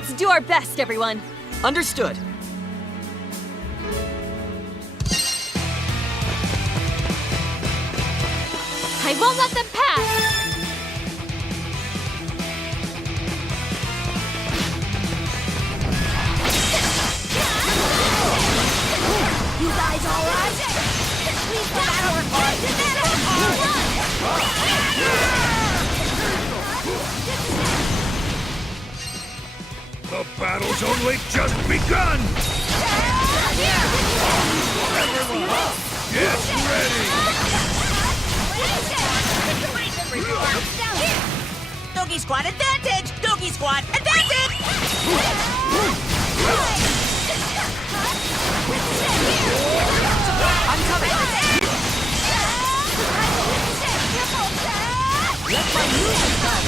Let's do our best, everyone. Understood. I won't let them pass! You guys alright? Please battle The battle's only just begun! Everyone, get ready! Doggy Squad advantage! Doggy Squad advantage! I'm coming! Let my music come!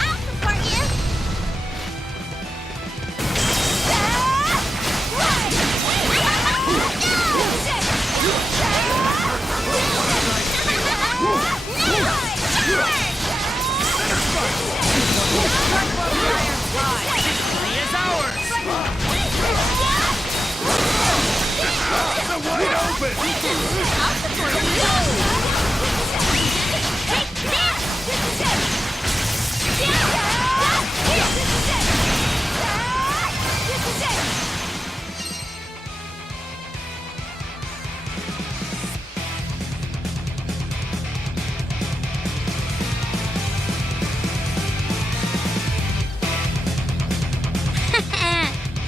I'll support you! The wide open!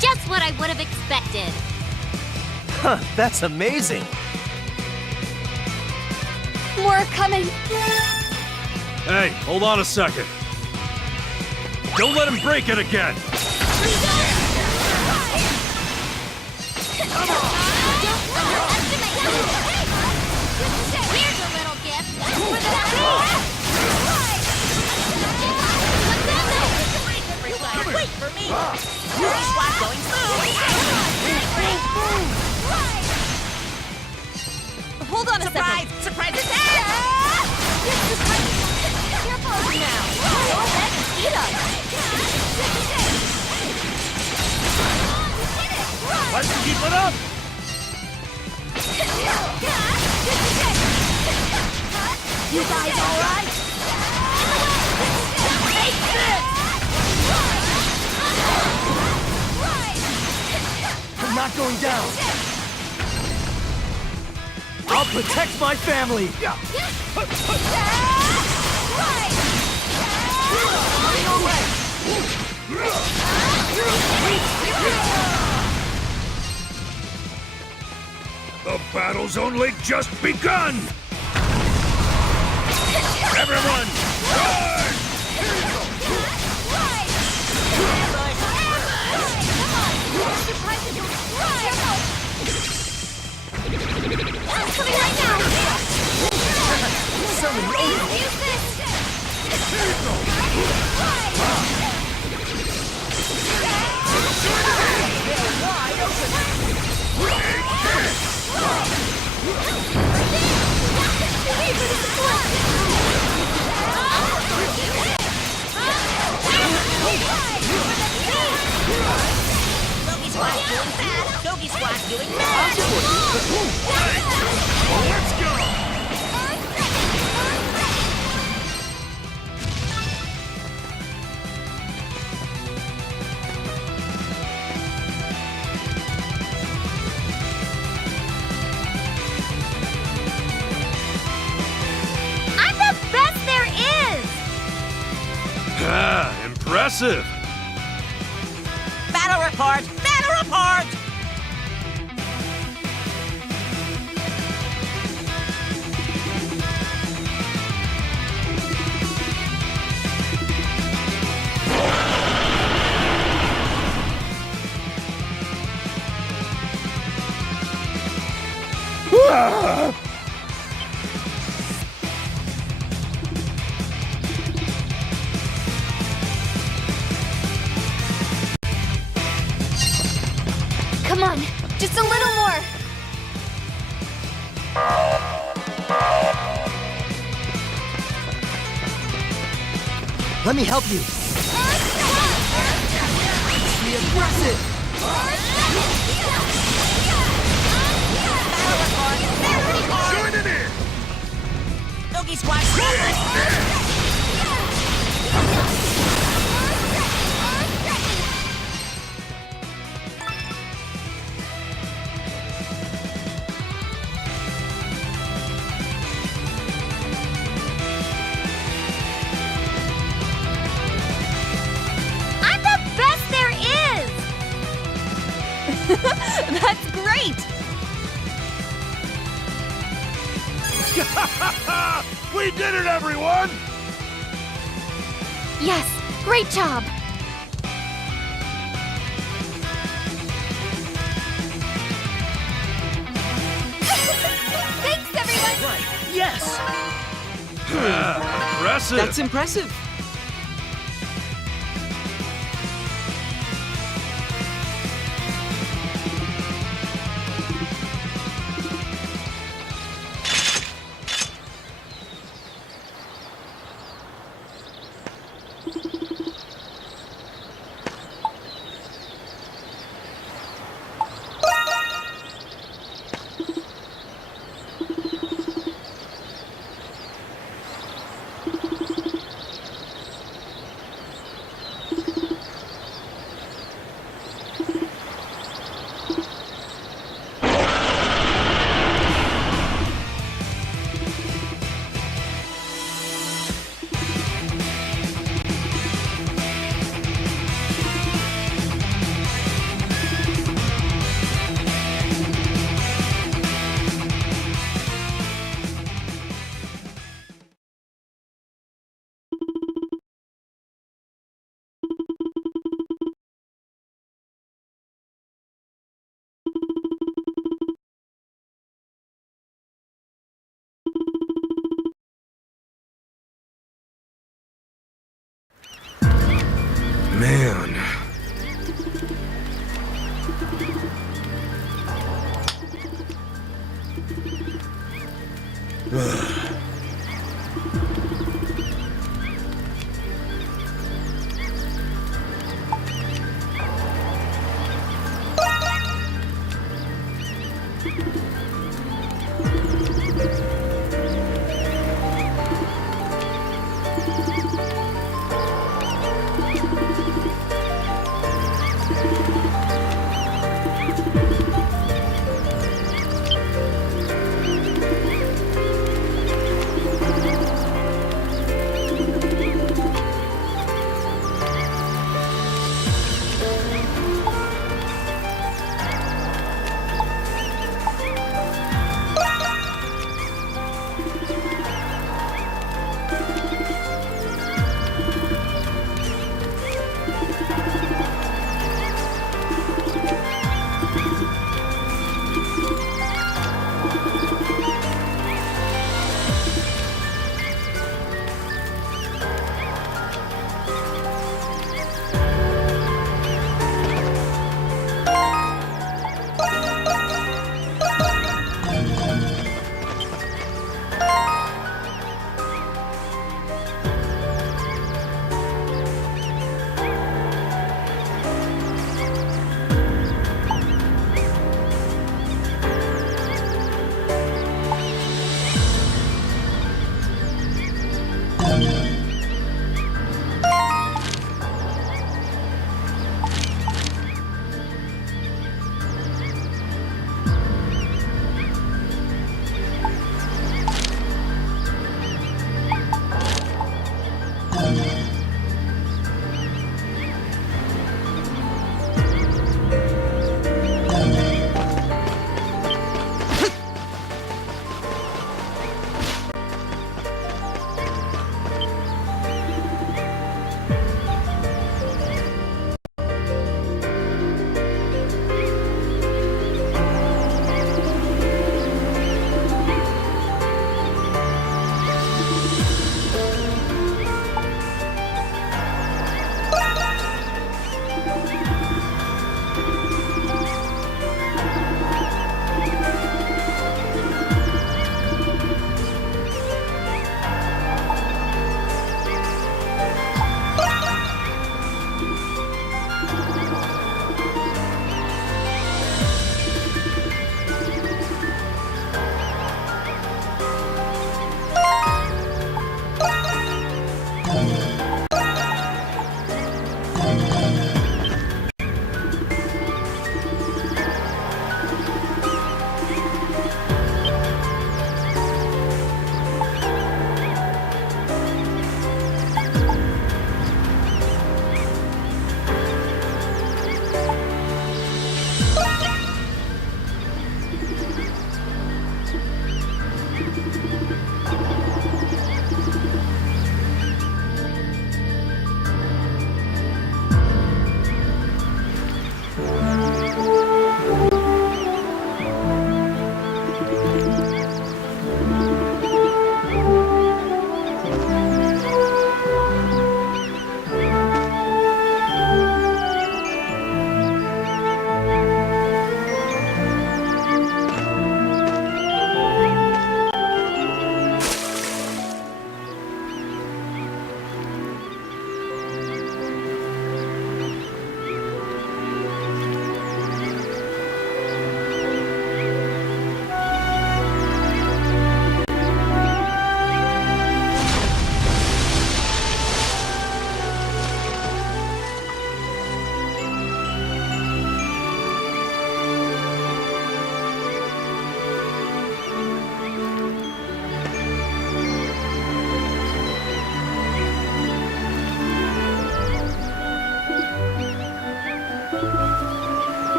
Just what I would have expected. Huh, that's amazing. More coming. Hey, hold on a second. Don't let him break it again! Here's a little gift. Wait for me! Doggy Squad going through! Hold on a Surprise! second. Surprise attack! Careful now. Go ahead and eat us. Let's keep it up! You guys alright? Take this! I'm not going down. I'll protect my family. The battle's only just begun! Everyone, charge! Coming right now. So many angles. Use this. Doggy Squad doing fast! Doggy Squad doing fast! Let's go! I'm the best there is! Ah, impressive! Battle report! Battle report! Come on, just a little more. Let me help you. Be aggressive. Join it in! Doggy squad. I'm the best there is! That's great! We did it, everyone! Yes, great job. Thanks, everyone! Right. Yes. Impressive. That's impressive.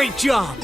Great job!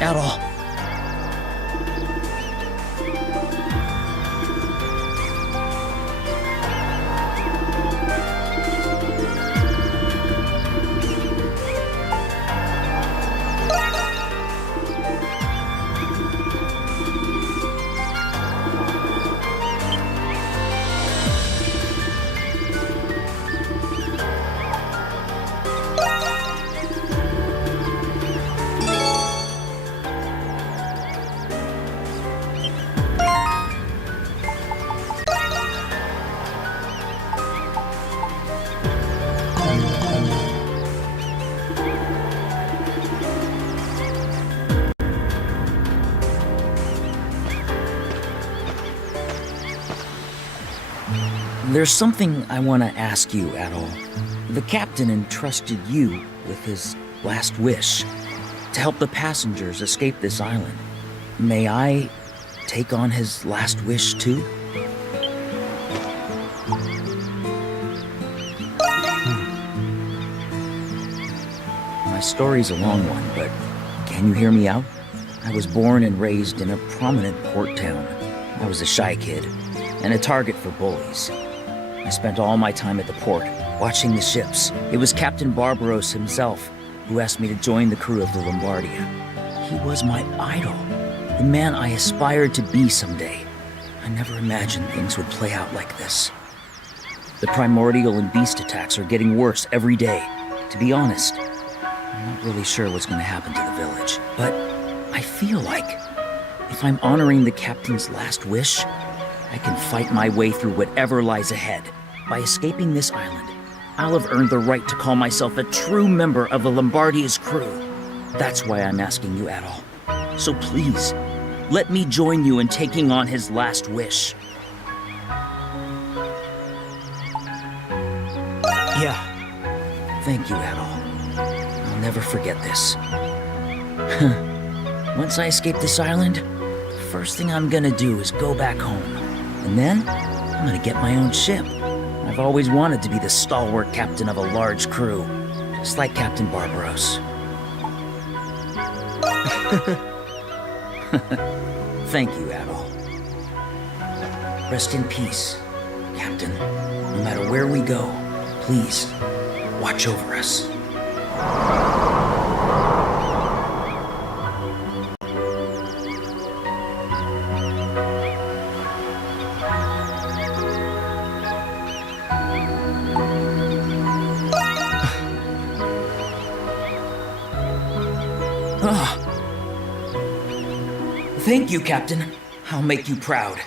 At all. There's something I want to ask you, Adol. The captain entrusted you with his last wish to help the passengers escape this island. May I take on his last wish too? My story's a long one, but can you hear me out? I was born and raised in a prominent port town. I was a shy kid and a target for bullies. I spent all my time at the port, watching the ships. It was Captain Barbaros himself who asked me to join the crew of the Lombardia. He was my idol, the man I aspired to be someday. I never imagined things would play out like this. The primordial and beast attacks are getting worse every day. To be honest, I'm not really sure what's going to happen to the village. But I feel like if I'm honoring the captain's last wish, I can fight my way through whatever lies ahead. By escaping this island, I'll have earned the right to call myself a true member of the Lombardia's crew. That's why I'm asking you, Adol. So please, let me join you in taking on his last wish. Yeah. Thank you, Adol. I'll never forget this. Once I escape this island, the first thing I'm gonna do is go back home. And then, I'm gonna get my own ship. I've always wanted to be the stalwart captain of a large crew, just like Captain Barbaros. Thank you, Adol. Rest in peace, Captain. No matter where we go, please, watch over us. Thank you, Captain. I'll make you proud.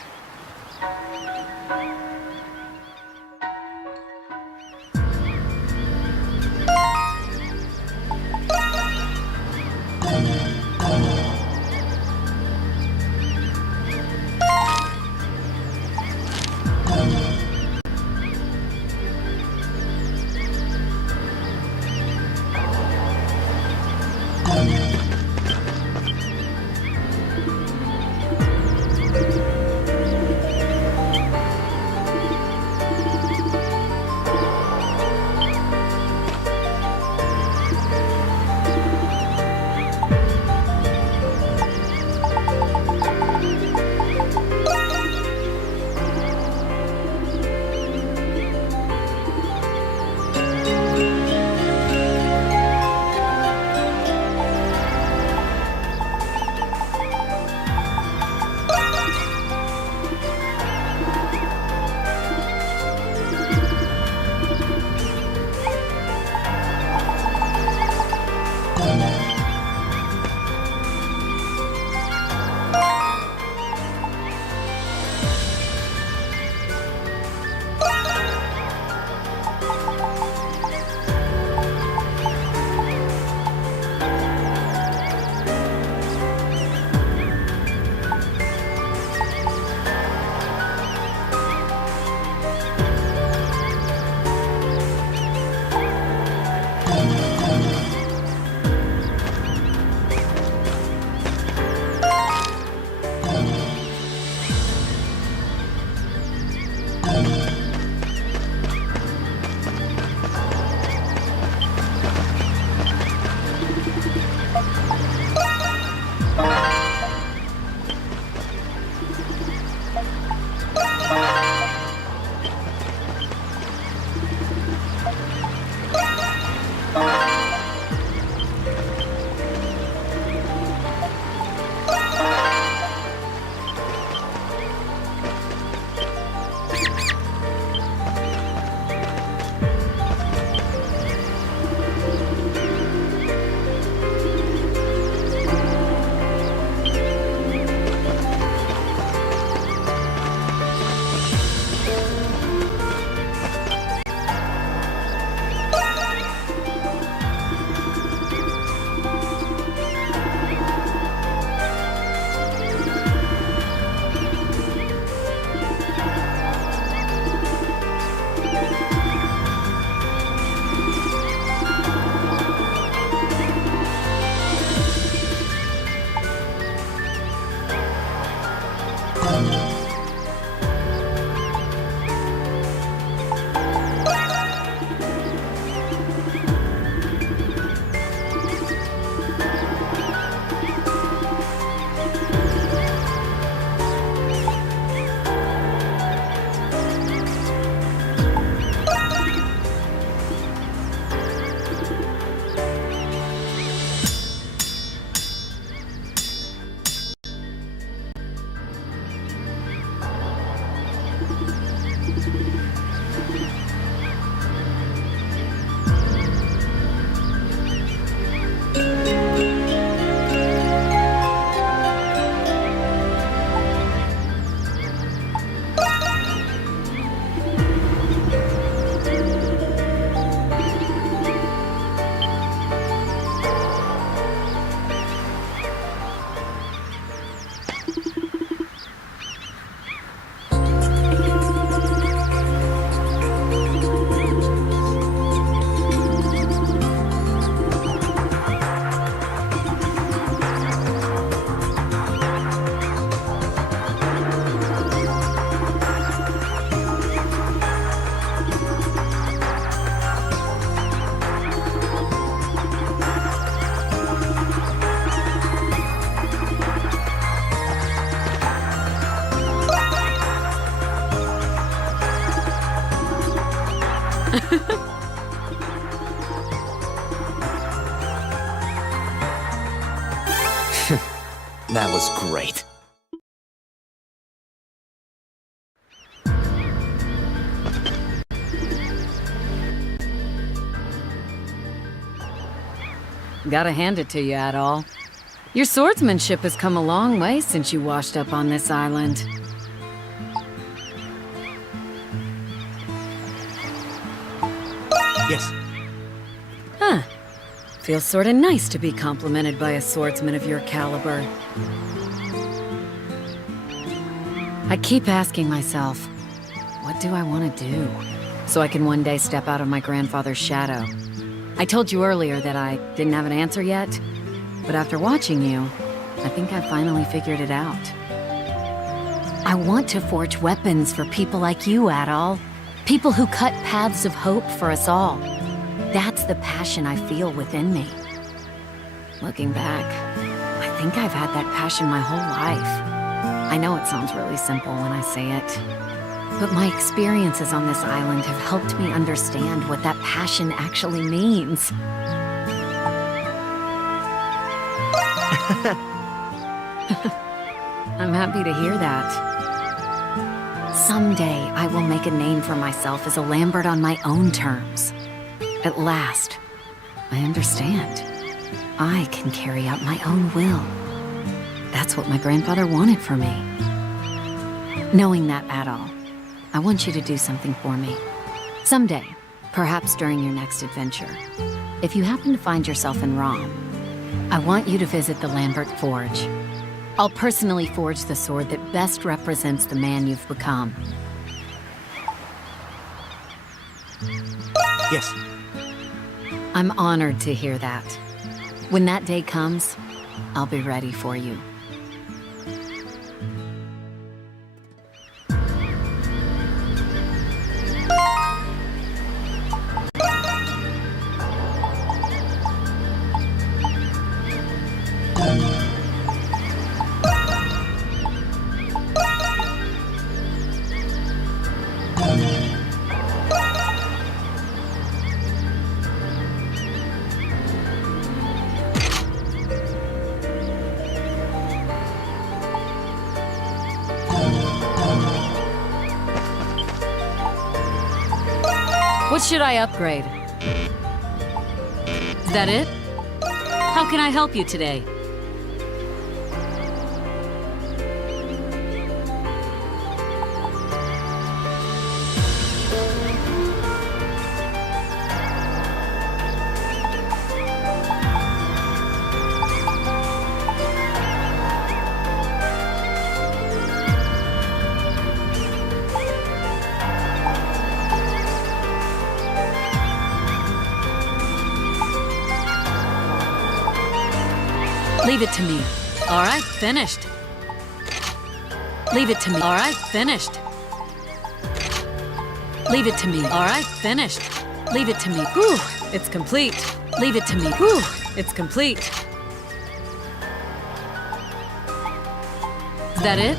That was great. Gotta hand it to you, Adol. Your swordsmanship has come a long way since you washed up on this island. Yes. Huh. Feels sorta nice to be complimented by a swordsman of your caliber. I keep asking myself, what do I want to do? So I can one day step out of my grandfather's shadow. I told you earlier that I didn't have an answer yet, but after watching you, I think I finally figured it out. I want to forge weapons for people like you, Adol. People who cut paths of hope for us all. That's the passion I feel within me. Looking back, I think I've had that passion my whole life. I know it sounds really simple when I say it, but my experiences on this island have helped me understand what that passion actually means. I'm happy to hear that. Someday, I will make a name for myself as a Lambert on my own terms. At last, I understand. I can carry out my own will. That's what my grandfather wanted for me. Knowing that, Adol, I want you to do something for me. Someday, perhaps during your next adventure, if you happen to find yourself in Rom, I want you to visit the Lambert Forge. I'll personally forge the sword that best represents the man you've become. Yes. I'm honored to hear that. When that day comes, I'll be ready for you. What should I upgrade? Is that it? How can I help you today? Leave it to me. All right, finished. Leave it to me. All right, finished. Leave it to me. All right, finished. Leave it to me. Whew, it's complete. Leave it to me. Whew, it's complete. Is that it?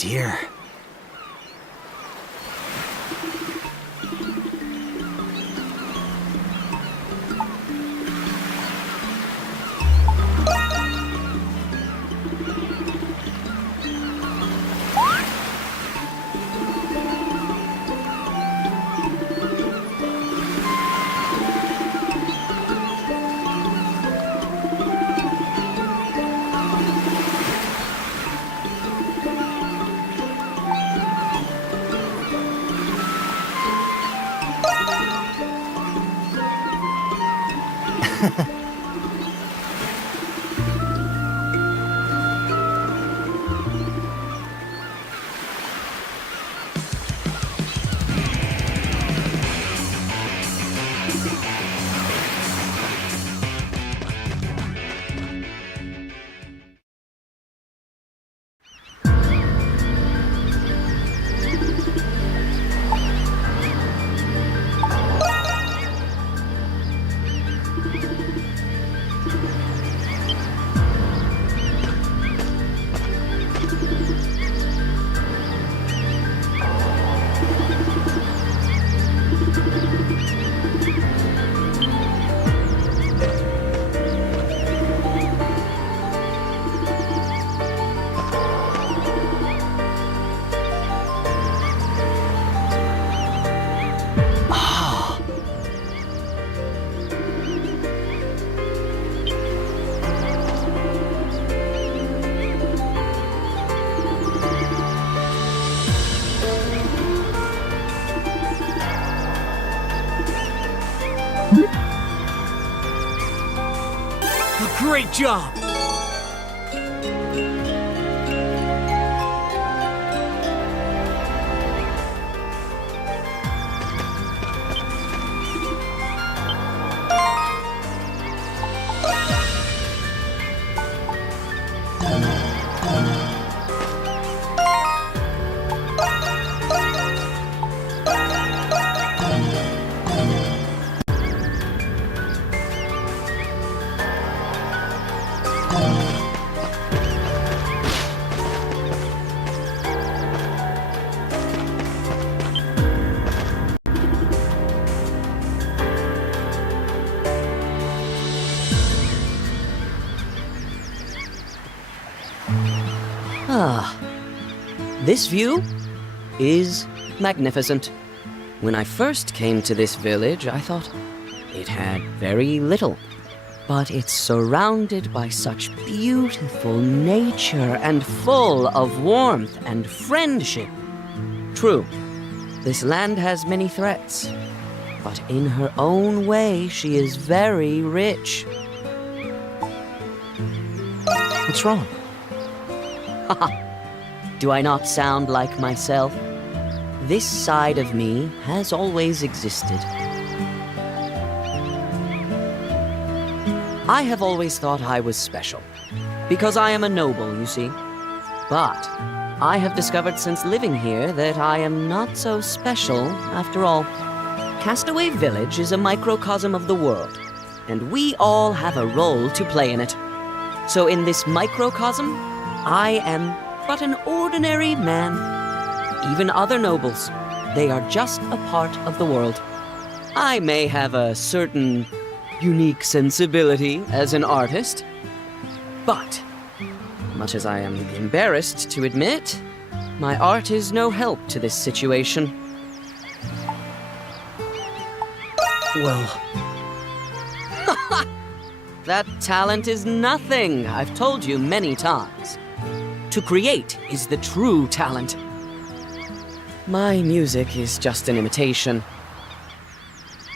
dear. Great job! This view is magnificent. When I first came to this village, I thought it had very little. But it's surrounded by such beautiful nature and full of warmth and friendship. True, this land has many threats, but in her own way, she is very rich. What's wrong? Haha. Do I not sound like myself? This side of me has always existed. I have always thought I was special, because I am a noble, you see. But I have discovered since living here that I am not so special after all. Castaway Village is a microcosm of the world, and we all have a role to play in it. So in this microcosm, I am but an ordinary man. Even other nobles, they are just a part of the world. I may have a certain unique sensibility as an artist, but much as I am embarrassed to admit, my art is no help to this situation. Well, that talent is nothing, I've told you many times. To create is the true talent. My music is just an imitation.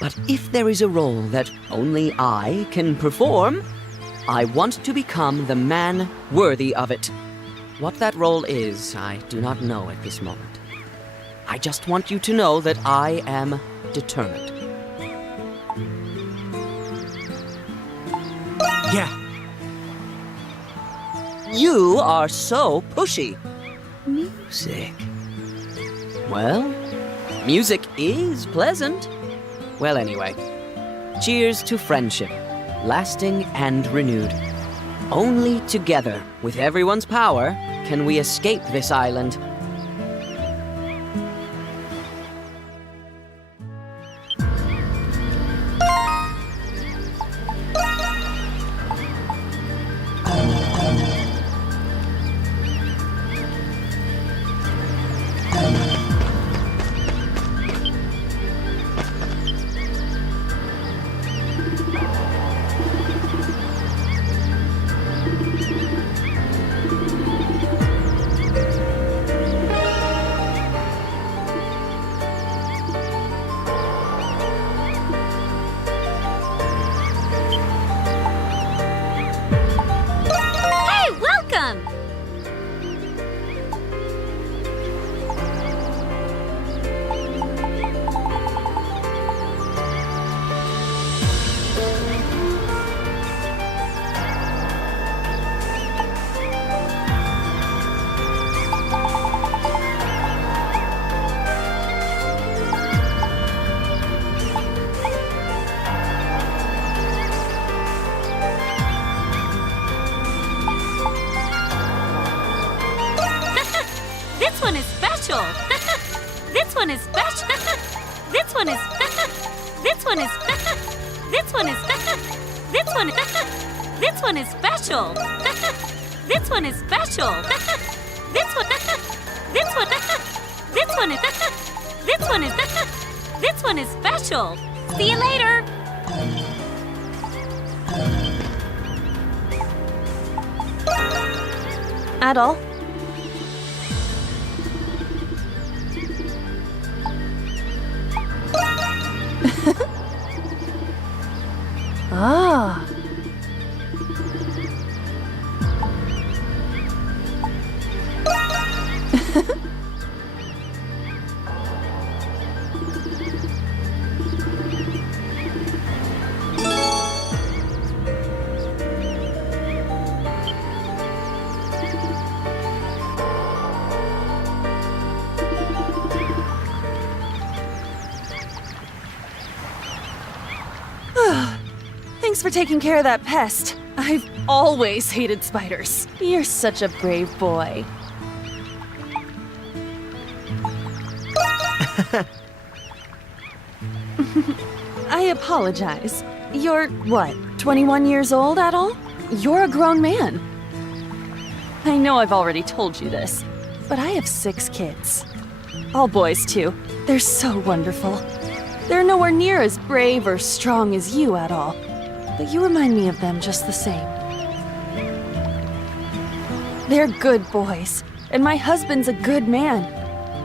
But if there is a role that only I can perform, I want to become the man worthy of it. What that role is, I do not know at this moment. I just want you to know that I am determined. yeah. You are so pushy. Music. Well, music is pleasant. Well, anyway, cheers to friendship, lasting and renewed. Only together, with everyone's power, can we escape this island one is special. This one is. This one is. This one is. This one. This one is special. This one is special. This one. This one. This one is. This one is. This one is special. See you later. Adol? Ah. Thanks for taking care of that pest. I've always hated spiders. You're such a brave boy. I apologize. You're, what, 21 years old at all? You're a grown man. I know I've already told you this, but I have 6 kids. All boys, too. They're so wonderful. They're nowhere near as brave or strong as you at all. But you remind me of them just the same. They're good boys, and my husband's a good man.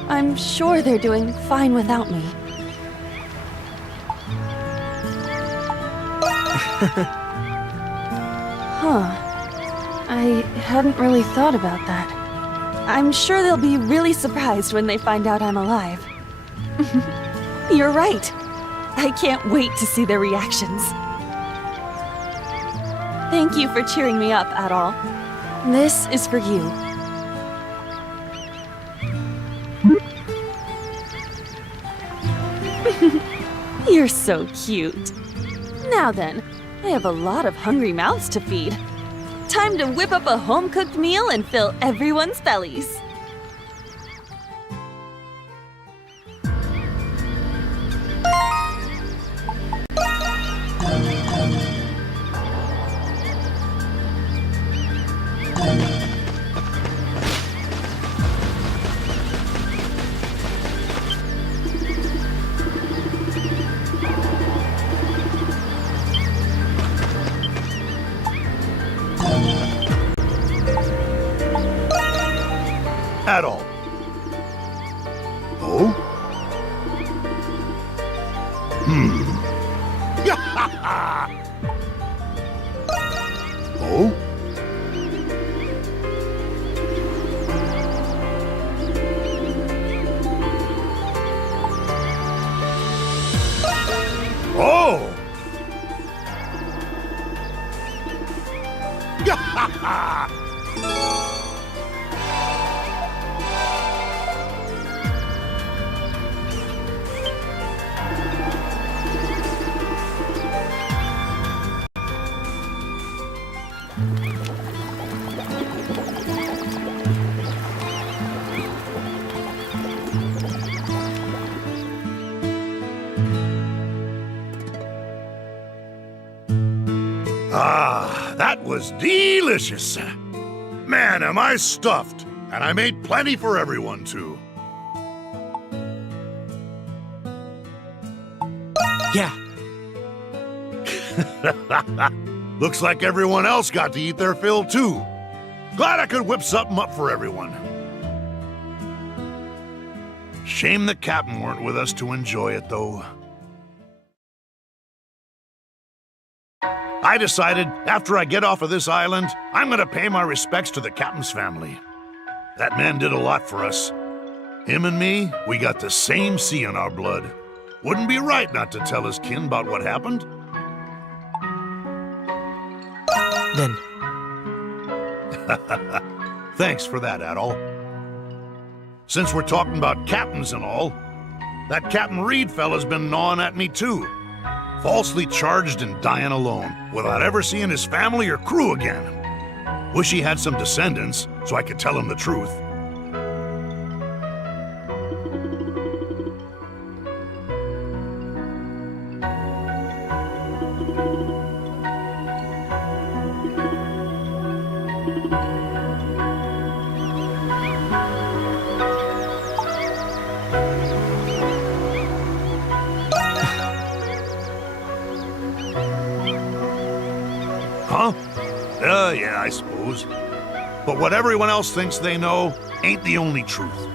I'm sure they're doing fine without me. Huh. I hadn't really thought about that. I'm sure they'll be really surprised when they find out I'm alive. You're right. I can't wait to see their reactions. Thank you for cheering me up, Adol. This is for you. You're so cute. Now then, I have a lot of hungry mouths to feed. Time to whip up a home-cooked meal and fill everyone's bellies. Adol. Oh? Oh? Oh! Ah, that was delicious. Man, am I stuffed. And I made plenty for everyone, too. Yeah. Looks like everyone else got to eat their fill, too. Glad I could whip something up for everyone. Shame the captain weren't with us to enjoy it, though. I decided, after I get off of this island, I'm gonna pay my respects to the captain's family. That man did a lot for us. Him and me, we got the same sea in our blood. Wouldn't be right not to tell his kin about what happened. Then, Thanks for that, Adol. Since we're talking about captains and all, that Captain Reed fella's been gnawing at me too. Falsely charged and dying alone, without ever seeing his family or crew again. Wish he had some descendants, so I could tell him the truth. Huh? Yeah, I suppose. But what everyone else thinks they know ain't the only truth.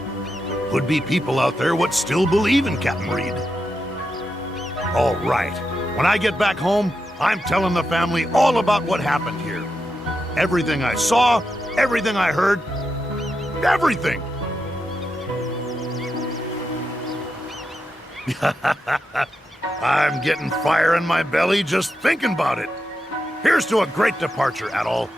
Could be people out there what still believe in Captain Reed. All right. When I get back home, I'm telling the family all about what happened here. Everything I saw, everything I heard, everything! I'm getting fire in my belly just thinking about it. Here's to a great departure, Adol.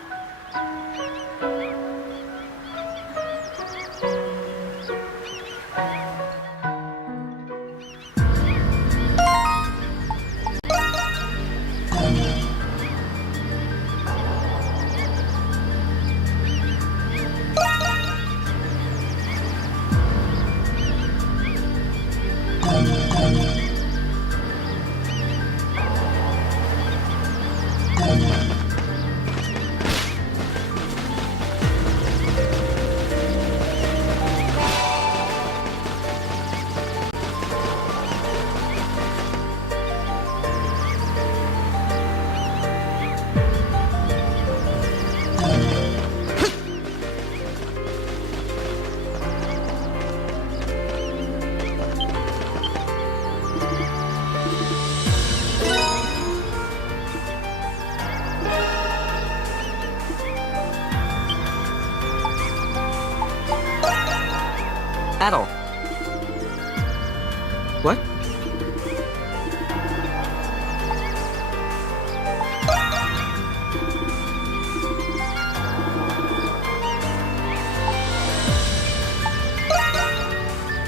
Adol. What?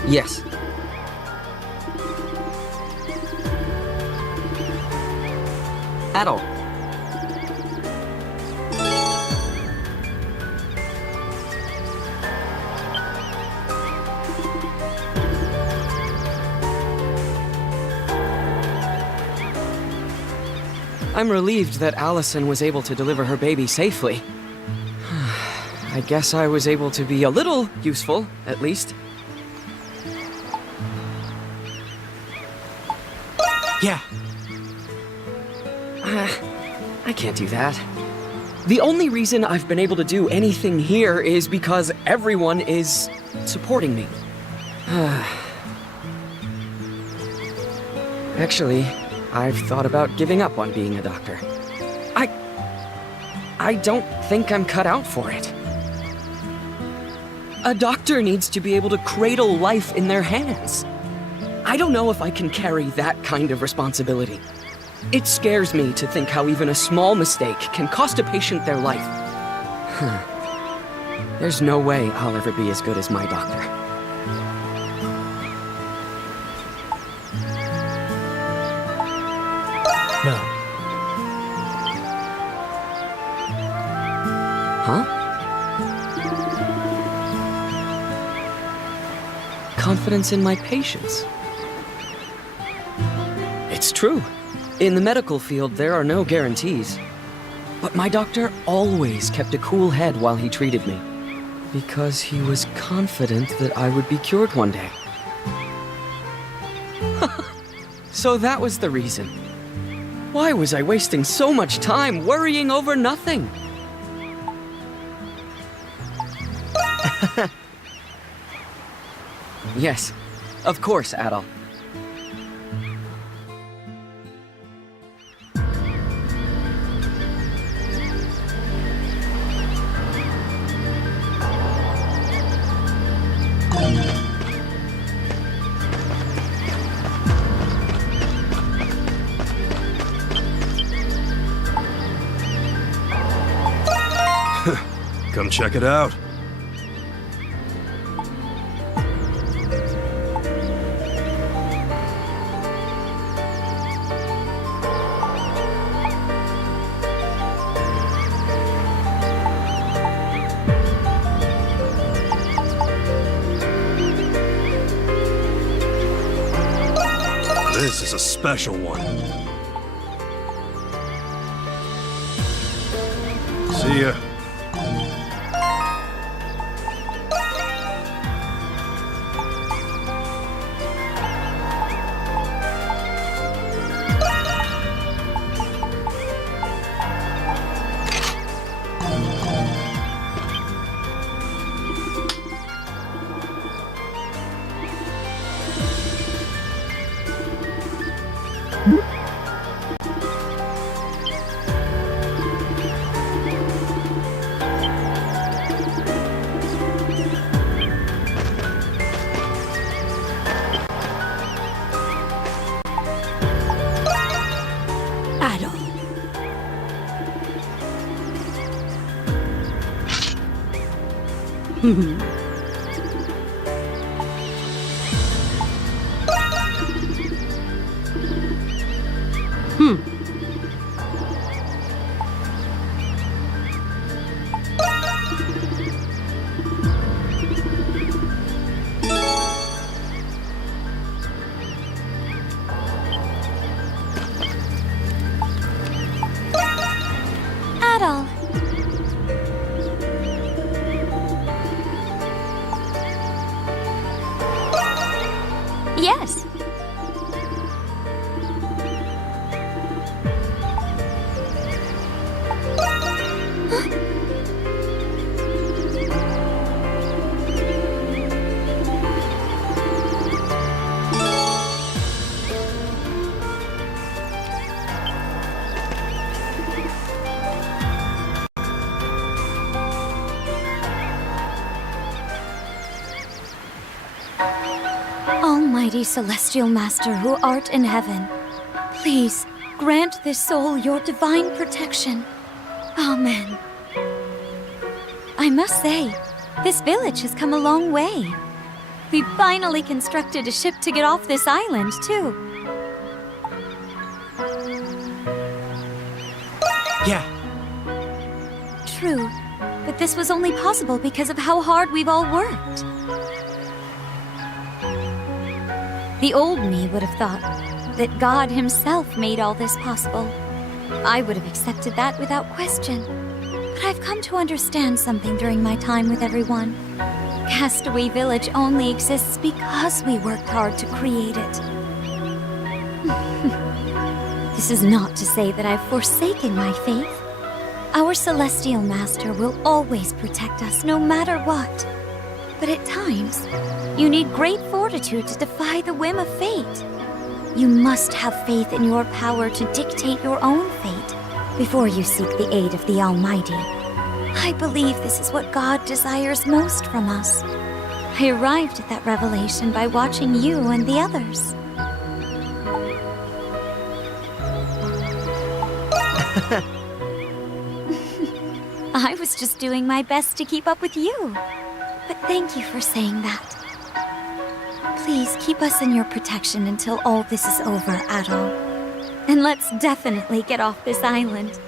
Yes. Adol. I'm relieved that Allison was able to deliver her baby safely. I guess I was able to be a little useful, at least. Yeah. I can't do that. The only reason I've been able to do anything here is because everyone is supporting me. Actually, I've thought about giving up on being a doctor. I don't think I'm cut out for it. A doctor needs to be able to cradle life in their hands. I don't know if I can carry that kind of responsibility. It scares me to think how even a small mistake can cost a patient their life. There's no way I'll ever be as good as my doctor. No. Huh? Confidence in my patients. It's true. In the medical field, there are no guarantees. But my doctor always kept a cool head while he treated me. Because he was confident that I would be cured one day. So that was the reason. Why was I wasting so much time worrying over nothing? Yes, of course, Adol. Come check it out. This is a special one. See ya. Adol. Yes. Almighty Celestial Master who art in heaven, please grant this soul your divine protection. Amen. I must say, this village has come a long way. We finally constructed a ship to get off this island, too. Yeah. True, but this was only possible because of how hard we've all worked. The old me would have thought that God himself made all this possible. I would have accepted that without question. But I've come to understand something during my time with everyone. Castaway Village only exists because we worked hard to create it. This is not to say that I've forsaken my faith. Our Celestial Master will always protect us no matter what. But at times, you need great fortitude to defy the whim of fate. You must have faith in your power to dictate your own fate before you seek the aid of the Almighty. I believe this is what God desires most from us. I arrived at that revelation by watching you and the others. I was just doing my best to keep up with you. But thank you for saying that. Please keep us in your protection until all this is over, Adol. And let's definitely get off this island.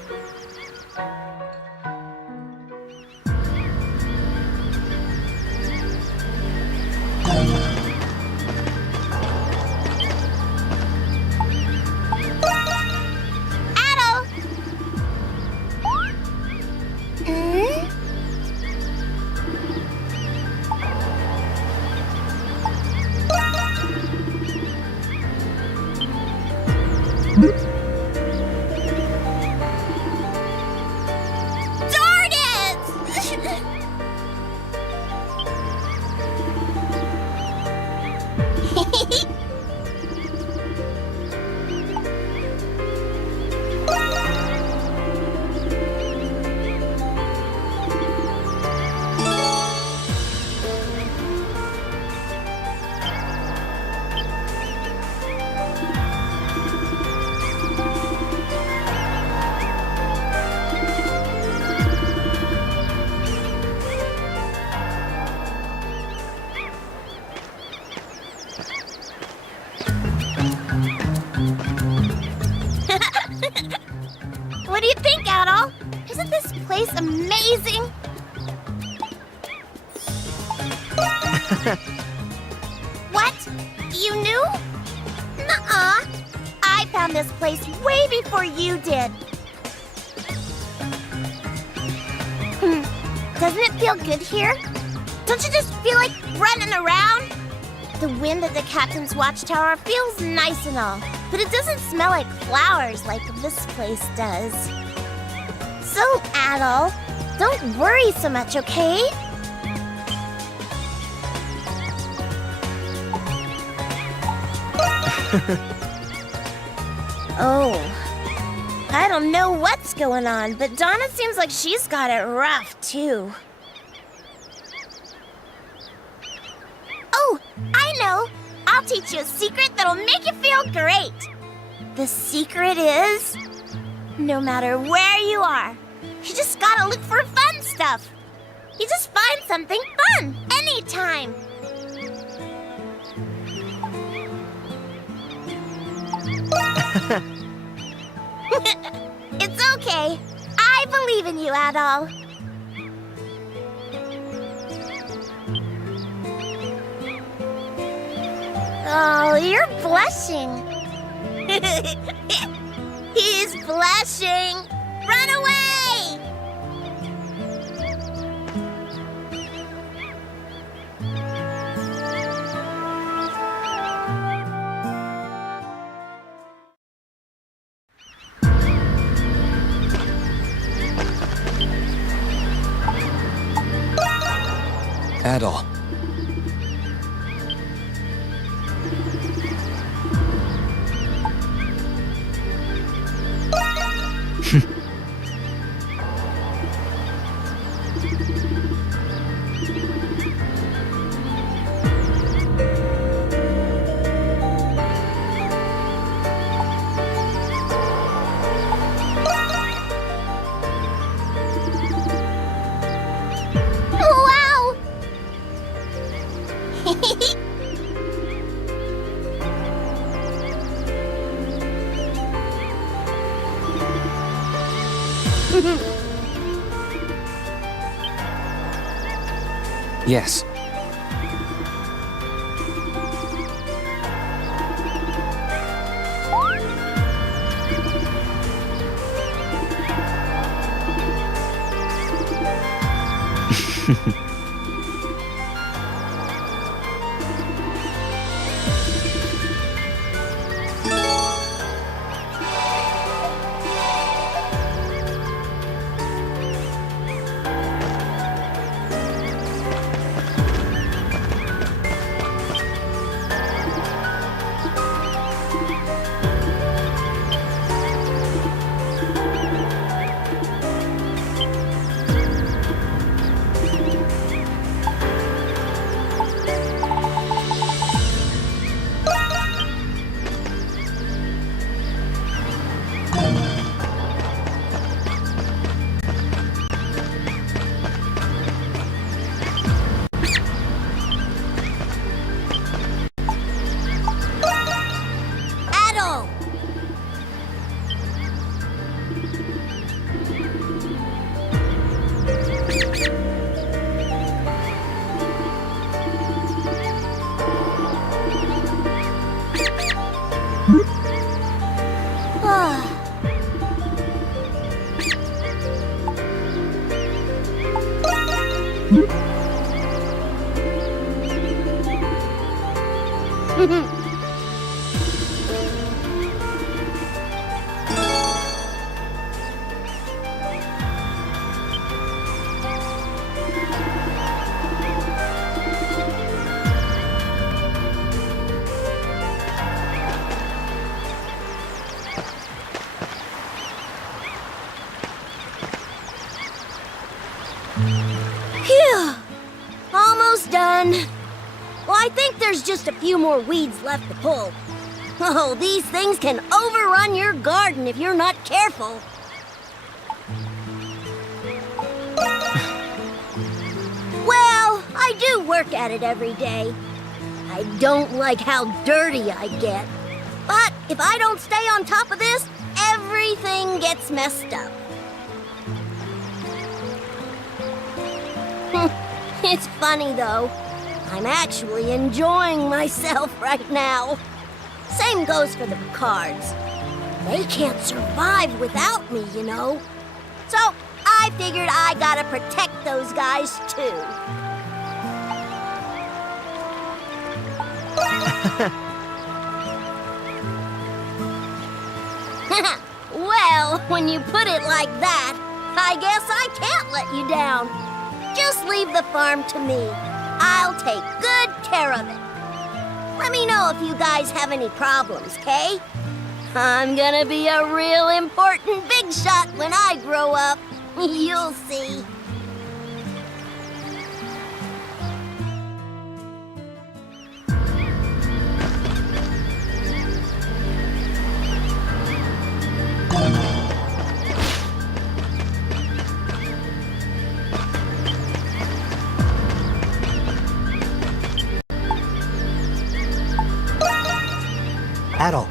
Adol! Darn it! What do you think, Adol? Isn't this place amazing? What? You knew? Nuh-uh. I found this place way before you did. Doesn't it feel good here? Don't you just feel like running around? The wind at the captain's watchtower feels nice and all, but it doesn't smell like flowers like this place does. So, Adol, don't worry so much, okay? Oh, I don't know what's going on, but Donna seems like she's got it rough, too. Oh, I know! I'll teach you a secret that'll make you feel great! The secret is, no matter where you are, you just gotta look for fun stuff. You just find something fun anytime. It's okay. I believe in you, Adol. Oh, you're blushing. He's blushing. Run away! Adol. Wow! Yes. Adol! Ah. Phew! Almost done. Well, I think there's just a few more weeds left to pull. Oh, these things can overrun your garden if you're not careful. Well, I do work at it every day. I don't like how dirty I get. But if I don't stay on top of this, everything gets messed up. It's funny, though. I'm actually enjoying myself right now. Same goes for the Picards. They can't survive without me, you know. So I figured I gotta protect those guys, too. Well, when you put it like that, I guess I can't let you down. Just leave the farm to me. I'll take good care of it. Let me know if you guys have any problems, okay? I'm gonna be a real important big shot when I grow up. You'll see. Adol.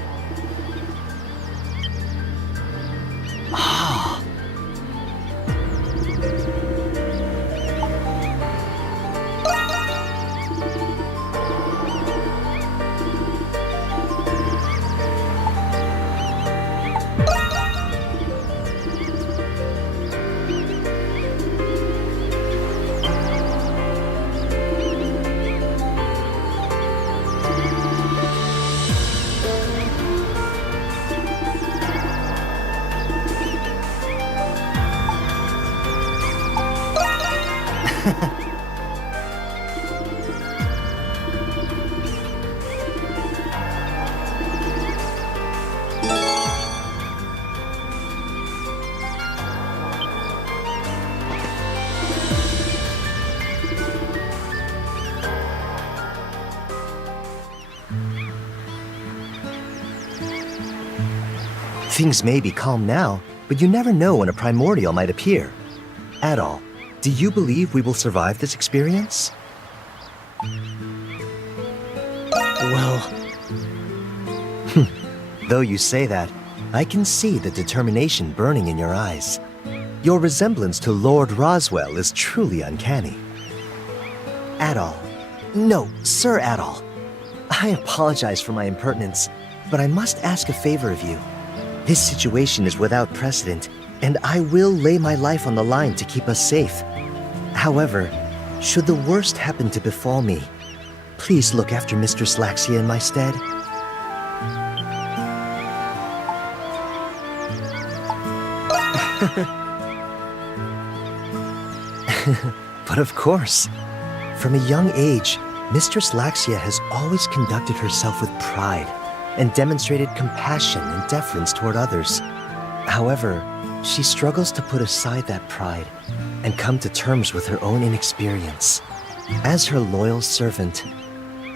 Things may be calm now, but you never know when a primordial might appear. Adol, do you believe we will survive this experience? Well... Though you say that, I can see the determination burning in your eyes. Your resemblance to Lord Roswell is truly uncanny. Adol. No, Sir Adol. I apologize for my impertinence, but I must ask a favor of you. This situation is without precedent, and I will lay my life on the line to keep us safe. However, should the worst happen to befall me, please look after Mistress Laxia in my stead. But of course, from a young age, Mistress Laxia has always conducted herself with pride and demonstrated compassion and deference toward others. However, she struggles to put aside that pride and come to terms with her own inexperience. As her loyal servant,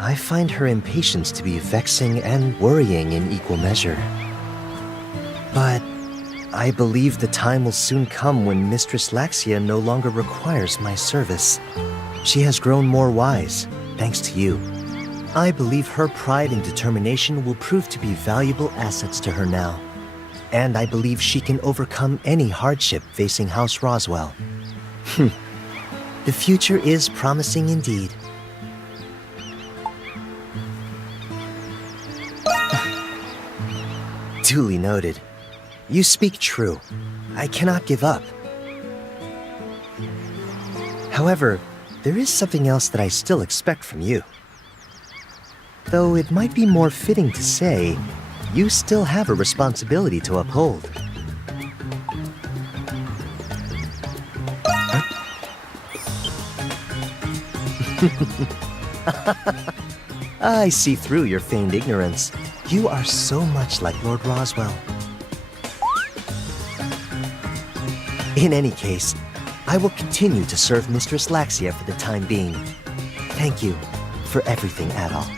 I find her impatience to be vexing and worrying in equal measure. But I believe the time will soon come when Mistress Laxia no longer requires my service. She has grown more wise, thanks to you. I believe her pride and determination will prove to be valuable assets to her now. And I believe she can overcome any hardship facing House Roswell. The future is promising indeed. Duly noted. You speak true. I cannot give up. However, there is something else that I still expect from you. Though it might be more fitting to say, you still have a responsibility to uphold. I see through your feigned ignorance. You are so much like Lord Roswell. In any case, I will continue to serve Mistress Laxia for the time being. Thank you for everything, Adol.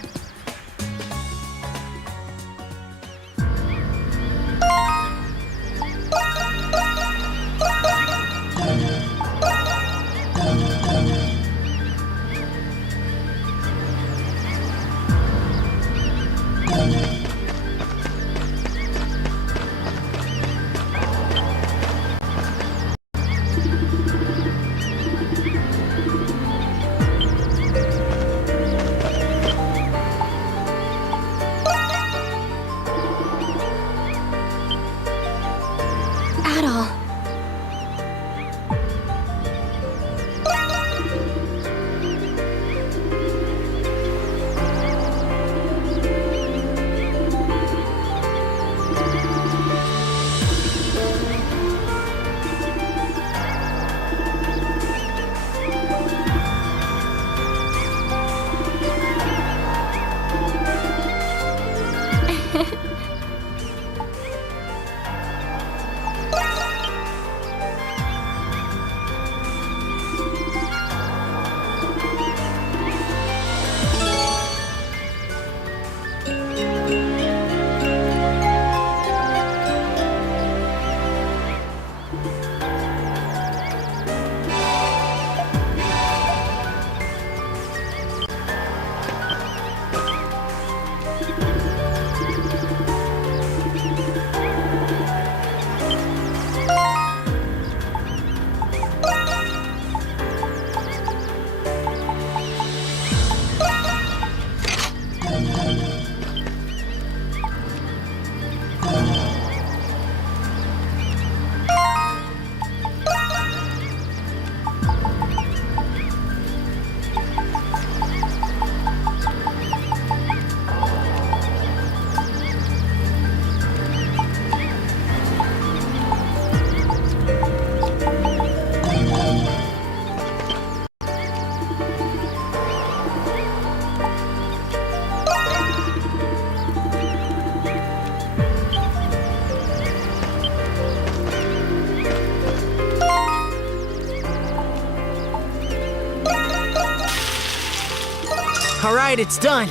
All right, it's done.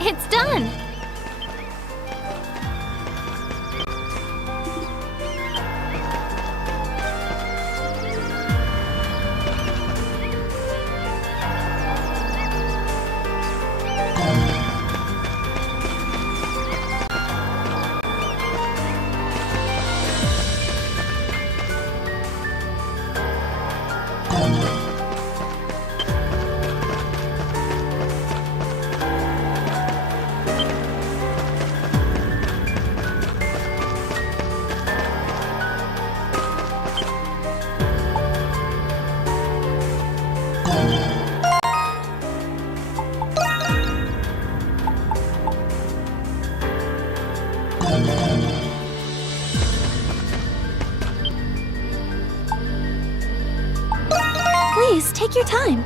It's done. Please, take your time.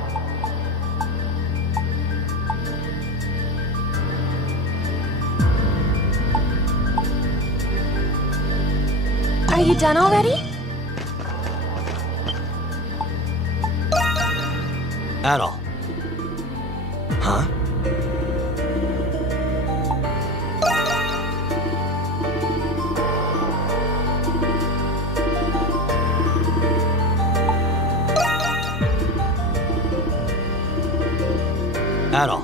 Are you done already? Adol. Huh? Adol.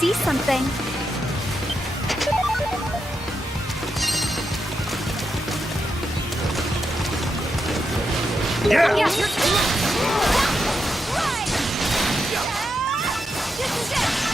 See something. This is it!